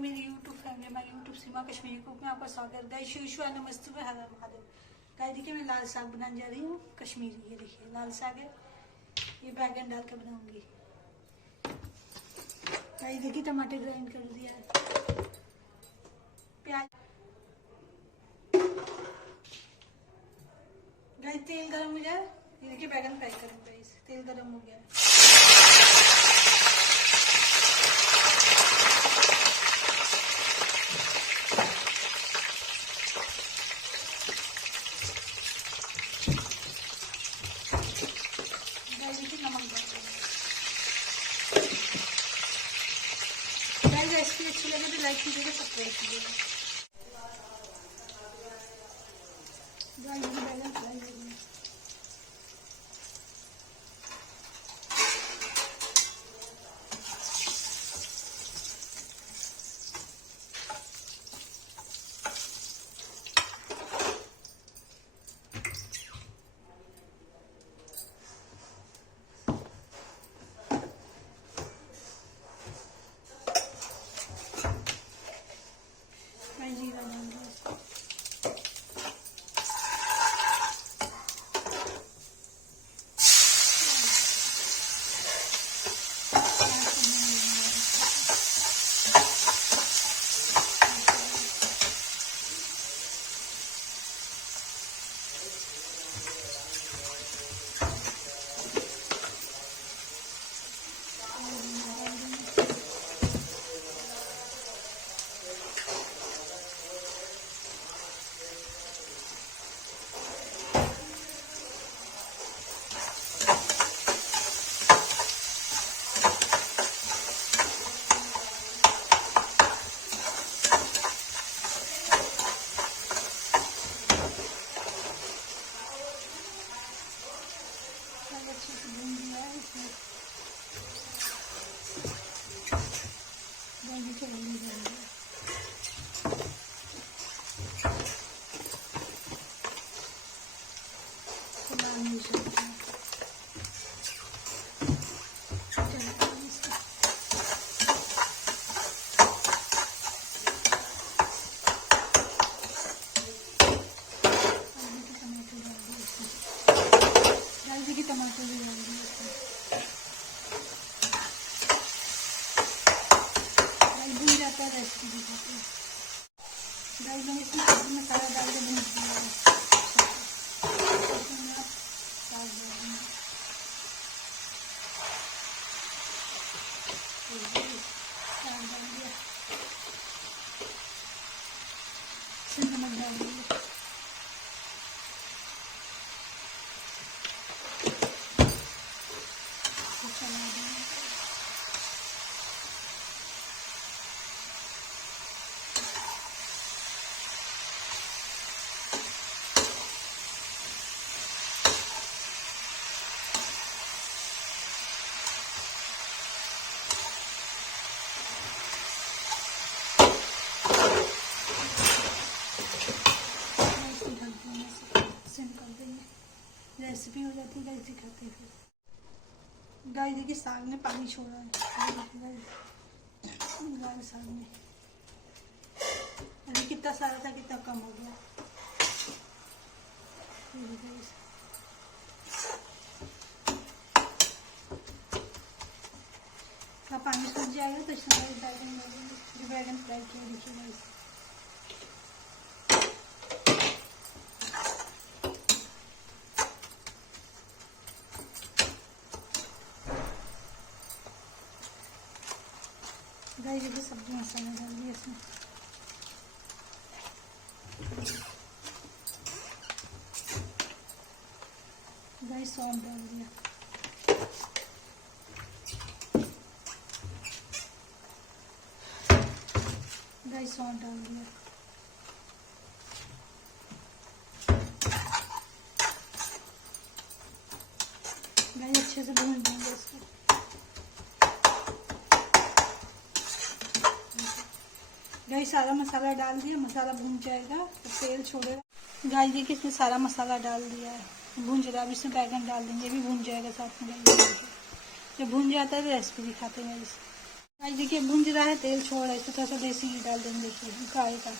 मेरी YouTube family, हमारी YouTube सीमा Kashmiri cook में आपका स्वागत। गाइस शिव नमस्ते में हर हर महादेव। गाइस देखिए मैं लाल साग बनाने जा रही हूँ कश्मीरी। ये देखिए लाल साग है, ये बैगन डाल के बनाऊंगी। गाइस देखिए टमाटर ग्राइंड कर दिया है, प्याज। गाइस तेल गरम हो जाए, ये देखिए बैगन फ्राई करूँगा। गाइस तेल गरम हो गया है। नमक गाइस रेसिपी अच्छी लगे तो लाइक कीजिएगा, सब्सक्राइब कीजिएगा। गाइस ये बैगन फ्राई हो गया। जीरा डाल दिया इसको। अच्छे से भून दिया है इसमें दही चढ़ानी जाएगी। लाल मिर्च टमाटर भी डाल दिए इसमें। भून जाता है रेसिपी दिखाते हैं। गाइस मैंने इसमें सब्जी मसाला डाल के भून दिया है। नमक डाल दिया। रेसिपी हो जाती है गाइस, दिखाते हैं फिर। गाइस देखिए साग ने पानी छोड़ा है। गाइस साग में अभी कितना सारा था कितना कम हो गया। पानी सूख जाएगा तो इसमें बैगन फ्राई किया देखिए गाइस। गाइस ये सब्जी मसाला डाल दिया इसमें। गाइस सौंफ डाल दिया। गाइस सौंफ डाल दिया। गाइस अच्छे से भून देंगे इसको। गाइस सारा मसाला डाल दिया, मसाला भून जाएगा तो तेल छोड़ेगा। गाइस देखिए इसमें सारा मसाला डाल दिया है, भून जाएगा। अब इसमें बैगन डाल देंगे, भी भून जाएगा साथ में। जब भून जाता है तो रेसिपी दिखाते हैं। गाइस देखिए भुंज रहा है, तेल छोड़ रहा है, तो थोड़ा सा देसी घी डाल देंगे। देखिए गाय का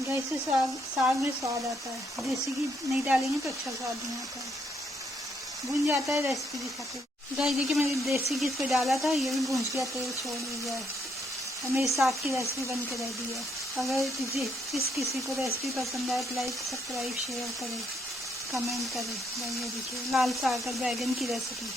गाइस से साग में स्वाद आता है, देसी घी नहीं डालेंगे तो अच्छा स्वाद नहीं आता है। भुन जाता है, रेसिपी दिखाते हैं। गाइस देखिए मैंने देसी घी पे डाला था, ये भी भुंज गया, तेल छोड़ दिया है और मेरी साग की रेसिपी बन के रेडी है। अगर किसी को रेसिपी पसंद आए तो लाइक सब्सक्राइब शेयर करें, कमेंट करें। ये देखिए लाल साग और बैगन की रेसिपी।